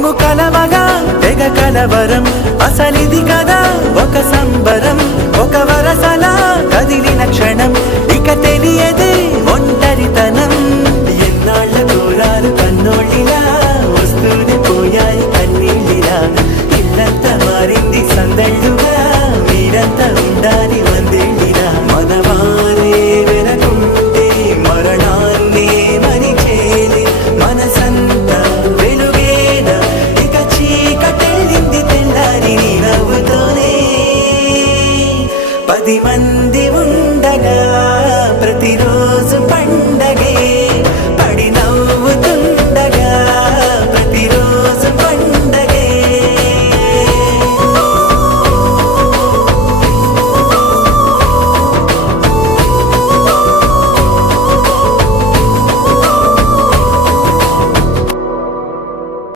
మేము కలవగా తెగ కలవరం అసలిది కదా ఒక సంబరం ఒక వరసలా కదిలిన క్షణం ఇక తెలియదే